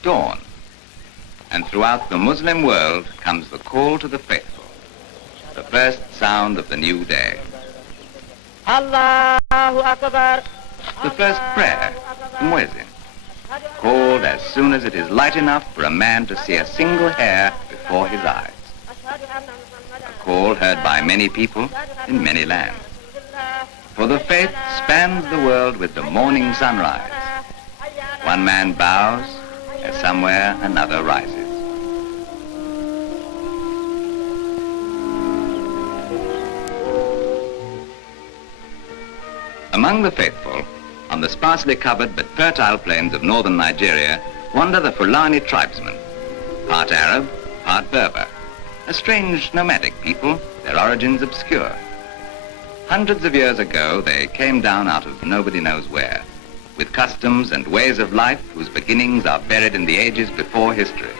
Dawn, and throughout the Muslim world comes the call to the faithful, the first sound of the new day. Allahu Akbar. The first prayer, the muezzin, called as soon as it is light enough for a man to see a single hair before his eyes. A call heard by many people in many lands. For the faith spans the world with the morning sunrise. One man bows as somewhere another rises. Among the faithful, on the sparsely covered but fertile plains of northern Nigeria, wander the Fulani tribesmen, part Arab, part Berber, a strange nomadic people, their origins obscure. Hundreds of years ago, they came down out of nobody knows where, with customs and ways of life whose beginnings are buried in the ages before history.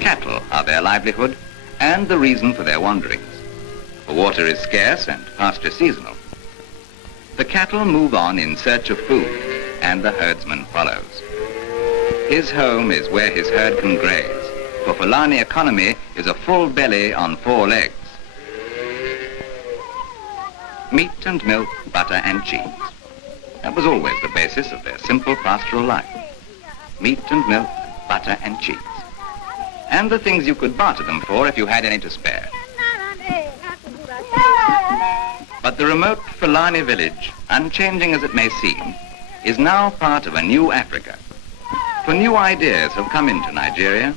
Cattle are their livelihood and the reason for their wanderings. For water is scarce and pasture seasonal. The cattle move on in search of food, and the herdsman follows. His home is where his herd can graze. For Fulani economy is a full belly on 4 legs. Meat and milk, butter and cheese. That was always the basis of their simple pastoral life. Meat and milk, butter and cheese. And the things you could barter them for if you had any to spare. But the remote Fulani village, unchanging as it may seem, is now part of a new Africa. For new ideas have come into Nigeria.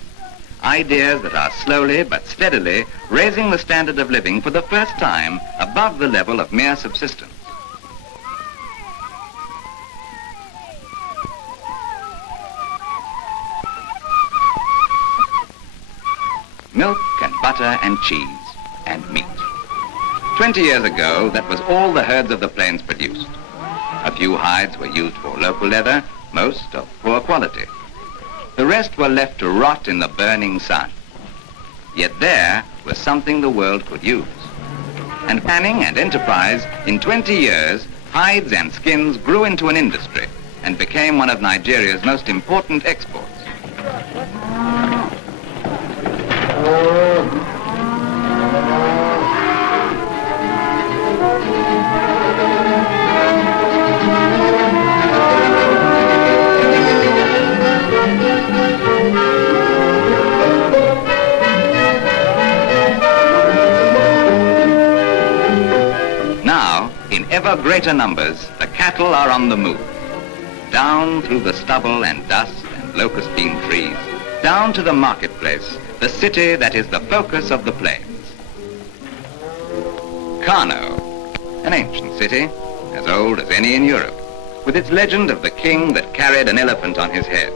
Ideas that are slowly but steadily raising the standard of living for the first time above the level of mere subsistence. Milk and butter and cheese and meat. 20 years ago, that was all the herds of the plains produced. A few hides were used for local leather, most of poor quality. The rest were left to rot in the burning sun. Yet there was something the world could use. And planning and enterprise, in 20 years, hides and skins grew into an industry and became one of Nigeria's most important exports. In ever greater numbers, the cattle are on the move. Down through the stubble and dust and locust-bean trees, down to the marketplace, the city that is the focus of the plains. Kano, an ancient city, as old as any in Europe, with its legend of the king that carried an elephant on his head,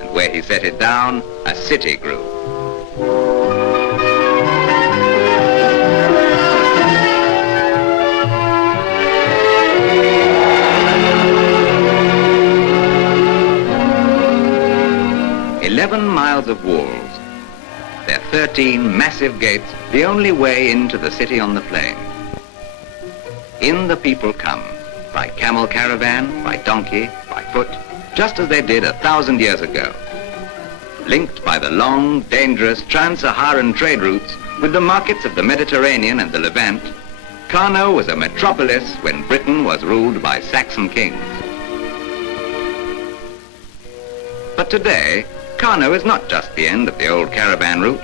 and where he set it down, a city grew. 11 miles of walls, their 13 massive gates, the only way into the city on the plain. In the people come, by camel caravan, by donkey, by foot, just as they did 1,000 years ago. Linked by the long, dangerous trans-Saharan trade routes with the markets of the Mediterranean and the Levant, Kano was a metropolis when Britain was ruled by Saxon kings. today, Kano is not just the end of the old caravan route.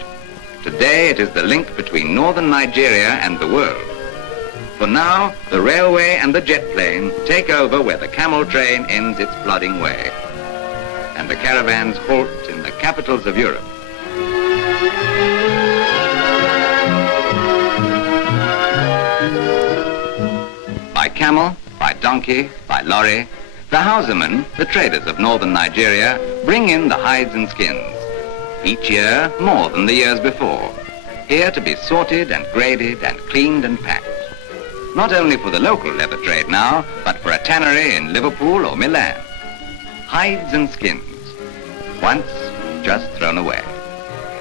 Today it is the link between northern Nigeria and the world. For now, the railway and the jet plane take over where the camel train ends its plodding way. And the caravans halt in the capitals of Europe. By camel, by donkey, by lorry, the Hausamen, the traders of northern Nigeria, bring in the hides and skins. Each year, more than the years before. Here to be sorted and graded and cleaned and packed. Not only for the local leather trade now, but for a tannery in Liverpool or Milan. Hides and skins. Once, just thrown away.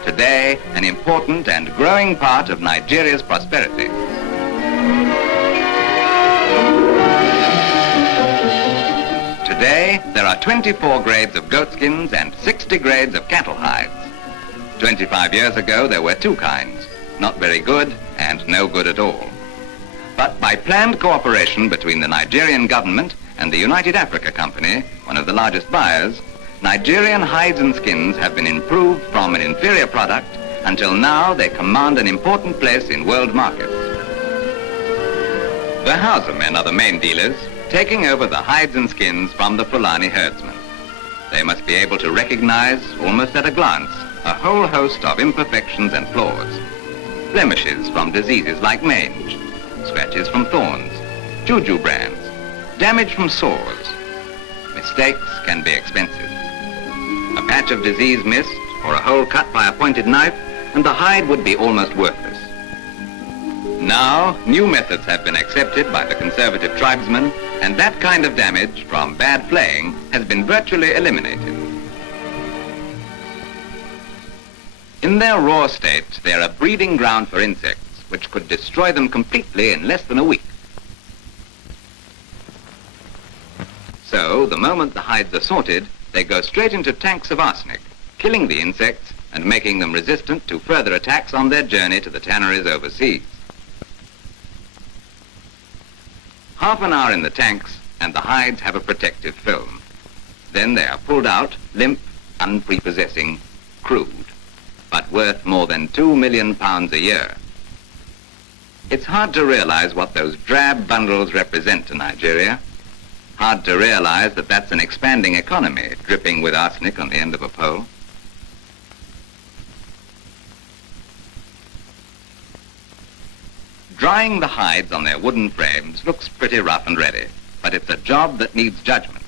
Today, an important and growing part of Nigeria's prosperity. Today, there are 24 grades of goatskins and 60 grades of cattle hides. 25 years ago, there were two kinds, not very good and no good at all. But by planned cooperation between the Nigerian government and the United Africa Company, one of the largest buyers, Nigerian hides and skins have been improved from an inferior product until now they command an important place in world markets. The Hausamen are the main dealers, taking over the hides and skins from the Fulani herdsmen. They must be able to recognize, almost at a glance, a whole host of imperfections and flaws. Blemishes from diseases like mange, scratches from thorns, juju brands, damage from sores. Mistakes can be expensive. A patch of disease missed or a hole cut by a pointed knife and the hide would be almost worthless. Now, new methods have been accepted by the conservative tribesmen and that kind of damage from bad flaying has been virtually eliminated. In their raw state, they're a breeding ground for insects, which could destroy them completely in less than a week. So, the moment the hides are sorted, they go straight into tanks of arsenic, killing the insects and making them resistant to further attacks on their journey to the tanneries overseas. Half an hour in the tanks, and the hides have a protective film. Then they are pulled out, limp, unprepossessing, crude, but worth more than £2 million a year. It's hard to realize what those drab bundles represent to Nigeria. Hard to realize that that's an expanding economy dripping with arsenic on the end of a pole. Drying the hides on their wooden frames looks pretty rough and ready, but it's a job that needs judgment.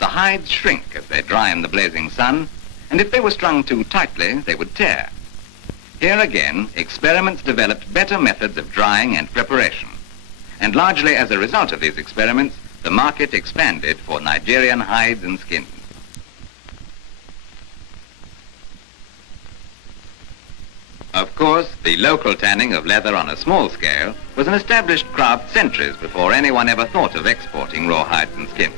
The hides shrink as they dry in the blazing sun, and if they were strung too tightly, they would tear. Here again, experiments developed better methods of drying and preparation. And largely as a result of these experiments, the market expanded for Nigerian hides and skins. Of course, the local tanning of leather on a small scale was an established craft centuries before anyone ever thought of exporting raw hides and skins.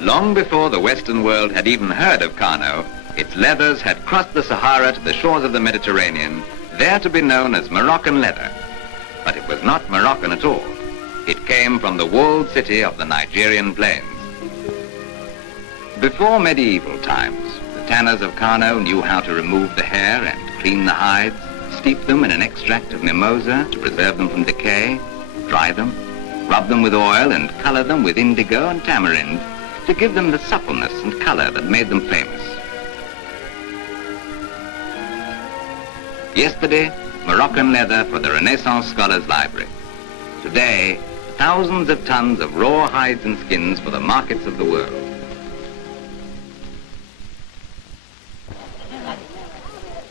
Long before the Western world had even heard of Kano, its leathers had crossed the Sahara to the shores of the Mediterranean, there to be known as Moroccan leather. But it was not Moroccan at all. It came from the walled city of the Nigerian plains. Before medieval times, the tanners of Kano knew how to remove the hair and clean the hides, steep them in an extract of mimosa to preserve them from decay, dry them, rub them with oil and color them with indigo and tamarind to give them the suppleness and color that made them famous. Yesterday, Moroccan leather for the Renaissance Scholars Library. Today, thousands of tons of raw hides and skins for the markets of the world.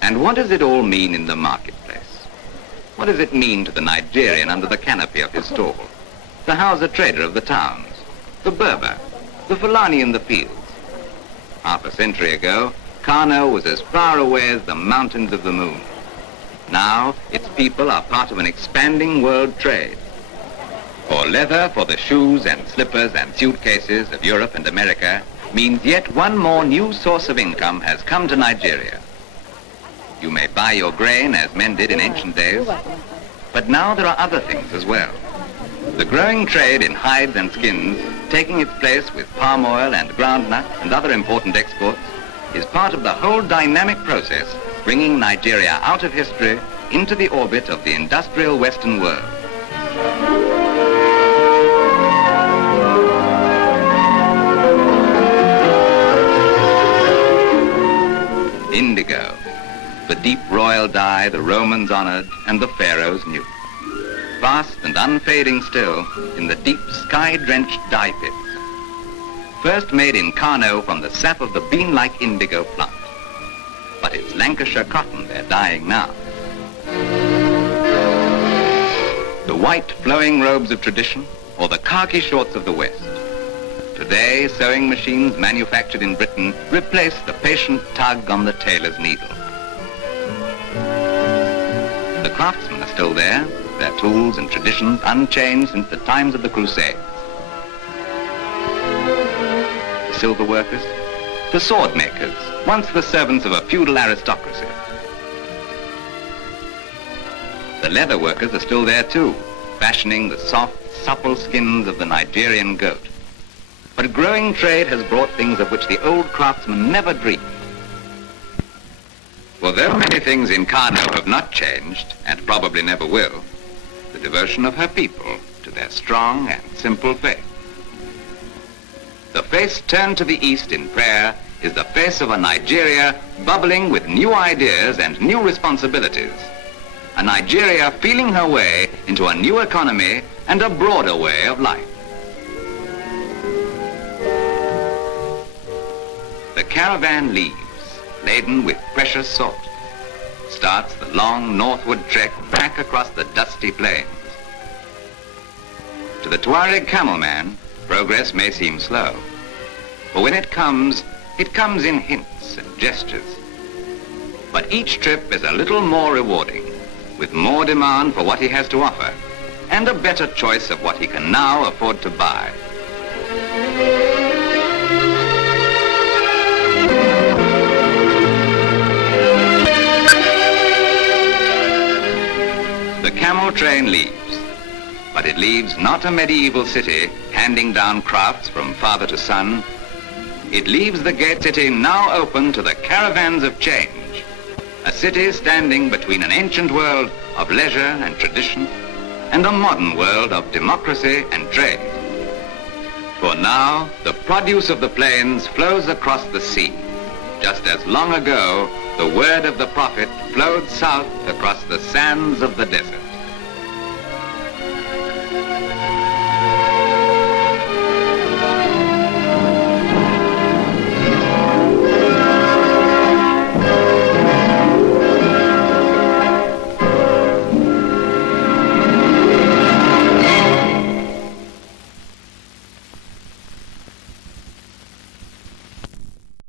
And what does it all mean in the marketplace? What does it mean to the Nigerian under the canopy of his stall? The Hausa trader of the towns, the Berber, the Fulani in the fields. Half a century ago, Kano was as far away as the mountains of the moon. Now, its people are part of an expanding world trade. For leather for the shoes and slippers and suitcases of Europe and America means yet one more new source of income has come to Nigeria. You may buy your grain as men did in ancient days, but now there are other things as well. The growing trade in hides and skins, taking its place with palm oil and groundnut and other important exports, is part of the whole dynamic process bringing Nigeria out of history into the orbit of the industrial Western world. Indigo, the deep royal dye the Romans honored and the pharaohs knew. Vast and unfading still in the deep sky-drenched dye pits. First made in Kano from the sap of the bean-like indigo plant. But it's Lancashire cotton they're dyeing now. The white flowing robes of tradition or the khaki shorts of the West. Today, sewing machines manufactured in Britain replace the patient tug on the tailor's needle. The craftsmen are still there, their tools and traditions unchanged since the times of the Crusades. The silver workers, the sword makers, once the servants of a feudal aristocracy. The leather workers are still there too, fashioning the soft, supple skins of the Nigerian goat. But growing trade has brought things of which the old craftsmen never dreamed. For though many things in Kano have not changed, and probably never will, the devotion of her people to their strong and simple faith. The face turned to the east in prayer is the face of a Nigeria bubbling with new ideas and new responsibilities. A Nigeria feeling her way into a new economy and a broader way of life. The caravan leaves, laden with precious salt, starts the long northward trek back across the dusty plains. To the Tuareg camel man, progress may seem slow, for when it comes in hints and gestures. But each trip is a little more rewarding, with more demand for what he has to offer, and a better choice of what he can now afford to buy. The camel train leaves, but it leaves not a medieval city handing down crafts from father to son. It leaves the gate city now open to the caravans of change, a city standing between an ancient world of leisure and tradition and a modern world of democracy and trade. For now, the produce of the plains flows across the sea, just as long ago the word of the prophet flowed south across the sands of the desert.